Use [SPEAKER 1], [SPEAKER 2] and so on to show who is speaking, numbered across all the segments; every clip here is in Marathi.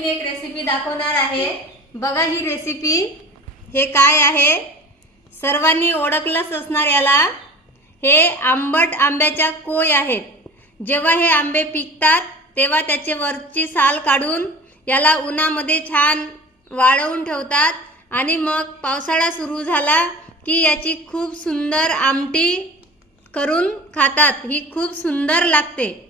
[SPEAKER 1] नवीन एक रेसिपी दाखवणार आहे. बघा ही रेसिपी हे काय आहे? सर्वांनी ओळखलंच असणार याला. हे आंबट आंब्याच्या कोय आहेत. जेव्हा हे आंबे पिकतात तेव्हा त्याचे वरची साल काढून याला उन्हामध्ये छान वाळवून ठेवतात आणि मग पावसाळा सुरू झाला की याची खूप सुंदर आमटी करून खातात. ही खूप सुंदर लागते.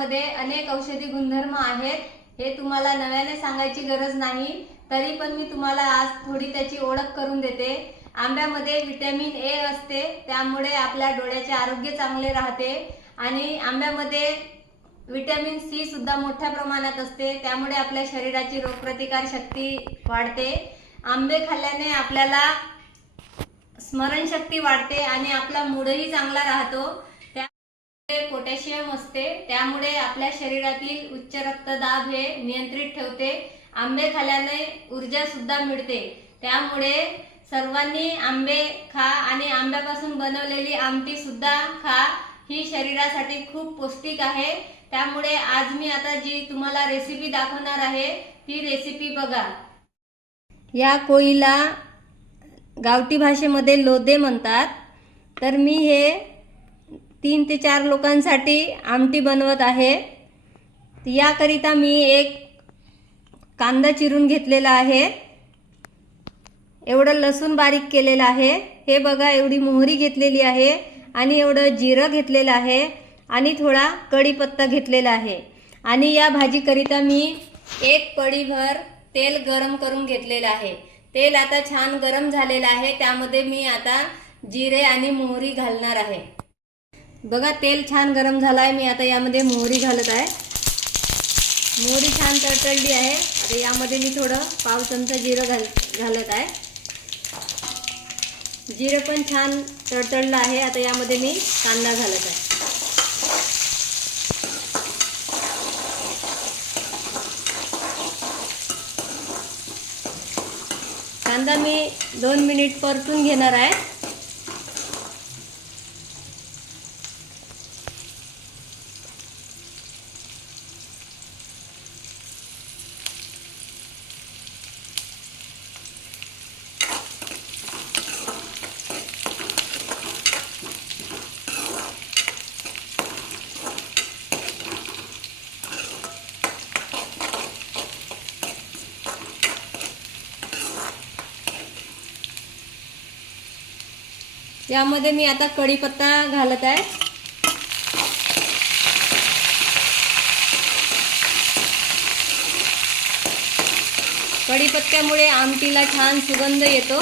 [SPEAKER 1] मध्ये अनेक औषधी गुणधर्म आहेत. हे तुम्हाला नव्याने सांगायची गरज नाही. तरी पण मी तुम्हाला आज थोडी त्याची ओळख करून देते. आंब्यामध्ये व्हिटॅमिन ए असते. त्यामुळे आपल्या डोळ्याचे आरोग्य चांगले राहते. आणि आंब्यामध्ये विटॅमिन सी सुद्धा मोठ्या प्रमाणात असते. त्यामुळे आपल्या शरीराची रोगप्रतिकार शक्ती वाढते. आंबे खाल्ल्याने आपल्याला स्मरणशक्ती वाढते आणि आपला मूडही चांगला राहतो. पोटॅशियम असते त्यामुळे आपल्या शरीरातील उच्च रक्तदाब हे नियंत्रित ठेवते. आंबे खाल्ल्याने ऊर्जा सुद्धा मिळते. त्यामुळे सर्वांनी आंबे खा आणि आंब्यापासून बनवलेली आमटी सुद्धा खा. ही शरीरासाठी खूप पौष्टिक आहे. त्यामुळे आज मी आता जी तुम्हाला रेसिपी दाखवणार आहे ती रेसिपी बघा. या कोळीला गावठी भाषेमध्ये लोदे म्हणतात. तर मी हे तीन ते चार लोकांसाठी आमटी बनवत आहे. याकरिता मी एक कांदा चिरून घेतलेला आहे. एवढं लसूण बारीक केलेलं आहे. हे बघा एवढी मोहरी घेतलेली आहे आणि एवढं जिरं घेतलेलं आहे आणि थोडा कढीपत्ता घेतलेला आहे. आणि या भाजीकरिता मी एक पडीभर तेल गरम करून घेतलेलं आहे. तेल आता छान गरम झालेलं आहे. त्यामध्ये मी आता जिरे आणि मोहरी घालणार आहे. बघा तेल छान गरम झालं आहे मी आता यामध्ये मोहरी घालत आहे. मोहरी छान तळतळली आहे. आता यामध्ये मी थोडं पाव चमचा जिरं घाल घालत आहे. जिरं पण छान तळतळलं आहे. आता यामध्ये मी कांदा घालत आहे. कांदा मी दोन मिनिट परतून घेणार आहे. यामध्ये मी आता कढीपत्ता घालत आहे. कढीपत्त्यामुळे आमटीला छान सुगंध येतो.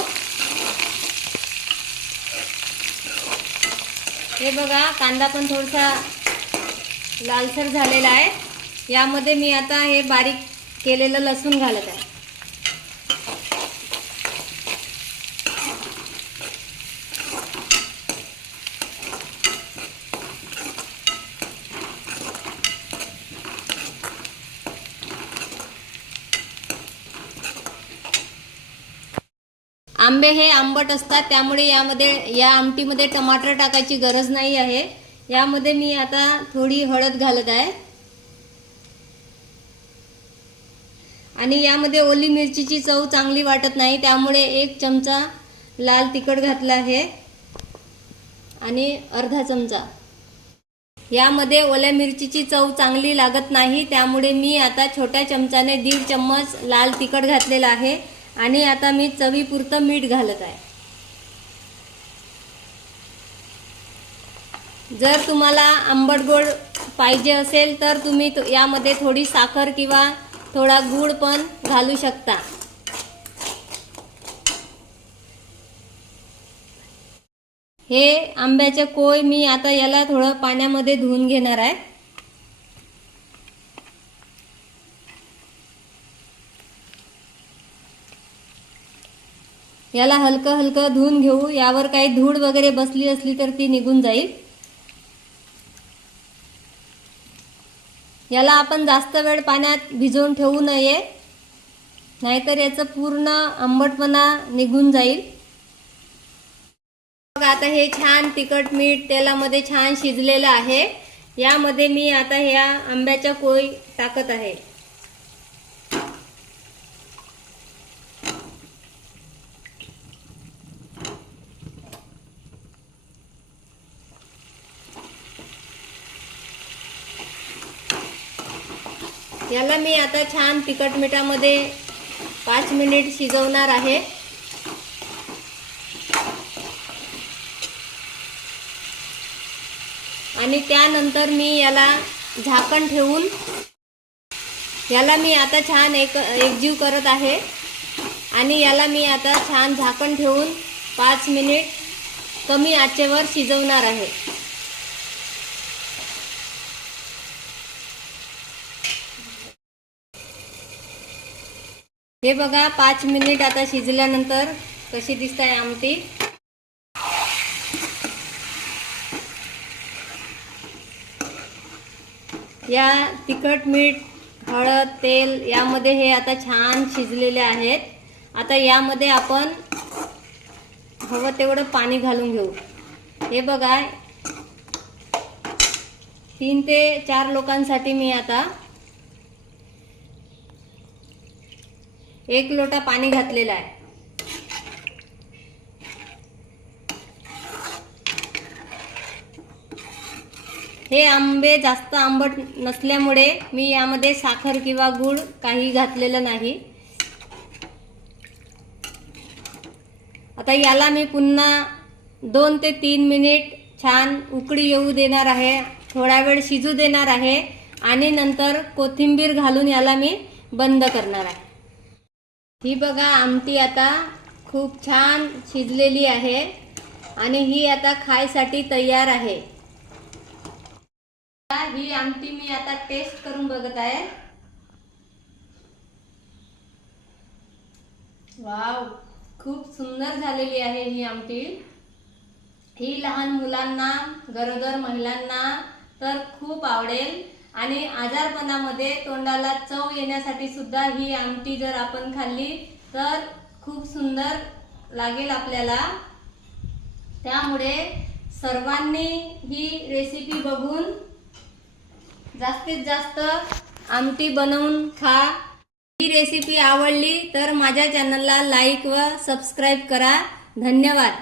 [SPEAKER 1] हे बघा कांदा पण थोडासा लालसर झालेला आहे. यामध्ये मी आता हे बारीक केलेलं लसूण घालत आहे. आंबे हे आंबट असतात त्यामुळे यामध्ये या आमटीमध्ये टमाटर टाकायची गरज नाही आहे. यामध्ये मी आता थोडी हळद घालत आहे. आणि यामध्ये ओली मिरचीची चव चांगली वाटत नाही त्यामुळे एक चमचा लाल तिखट घातला आहे. आणि अर्धा चमचा. यामध्ये ओल्या मिरचीची चव चांगली लागत नाही त्यामुळे मी आता छोट्या चमचाने दीड चम्मच लाल तिखट घातलेला आहे. आणि आता मी चवीपुरतं मीठ घालत आहे. जर तुम्हाला आंबट गोड पाहिजे असेल तर तुम्ही यामध्ये थोडी साखर किंवा थोडा गूळ पण घालू शकता. हे आंब्याचे कोय मी आता याला थोडं पाण्यामध्ये धुवून घेणार आहे. याला हलकं हलकं धुवून घेऊ. यावर काही धूळ वगैरे बसली असली तर ती निघून जाईल. याला आपण जास्त वेळ पाण्यात भिजवून ठेवू नये. नाहीतर याचं पूर्ण आंबटपणा निघून जाईल. मग आता हे छान तिखट मीठ तेलामध्ये छान शिजलेलं आहे. यामध्ये मी आता ह्या आंब्याच्या कोळी टाकत आहे. याला मी आता छान तिखट मिठामध्ये पाच मिनिट शिजवणार आहे. आणि त्यानंतर मी याला झाकण ठेवून याला मी आता छान एक एकजीव करत आहे. आणि याला मी आता छान झाकण ठेवून पाच मिनिट कमी आचेवर शिजवणार आहे. हे बघा पाच मिनिट आता शिजल्यानंतर कशी दिसत आहे आमटी? या तिखट मीठ हळद तेल यामध्ये हे आता छान शिजलेले आहेत. आता यामध्ये आपण हवं तेवढं पाणी घालून घेऊ. हे बघा तीन ते चार लोकांसाठी मी आता एक लोटा पाणी घातलेला आहे. हे आंबे जास्त आंबट नसल्यामुळे मी यामध्ये साखर किंवा गूळ काही घातलेलं नाही. आता याला मी पुन्हा दोन ते तीन मिनिट छान उकडी येऊ देणार आहे थोडा वेळ शिजू देणार आहे आणि नंतर कोथिंबीर घालून याला मी बंद करणार आहे. ही बघा आमटी आता खूप छान शिजलेली आहे आणि ही आता खायसाठी तयार आहे. ही आमटी मी आता टेस्ट करून बघत आहे. वाव खूप सुंदर झालेली आहे ही आमटी. ही लहान मुलांना गरोदर महिलांना तर खूप आवडेल. आणि आजारपणामध्ये तोंडाला चव येण्यासाठी सुद्धा ही आमटी जर आपण खाल्ली तर खूप सुंदर लागेल आपल्याला. त्यामुळे सर्वांनी ही रेसिपी बघून जास्तीत जास्त आमटी बनवून खा. ही रेसिपी आवडली तर माझ्या चॅनलला लाईक व सबस्क्राईब करा. धन्यवाद.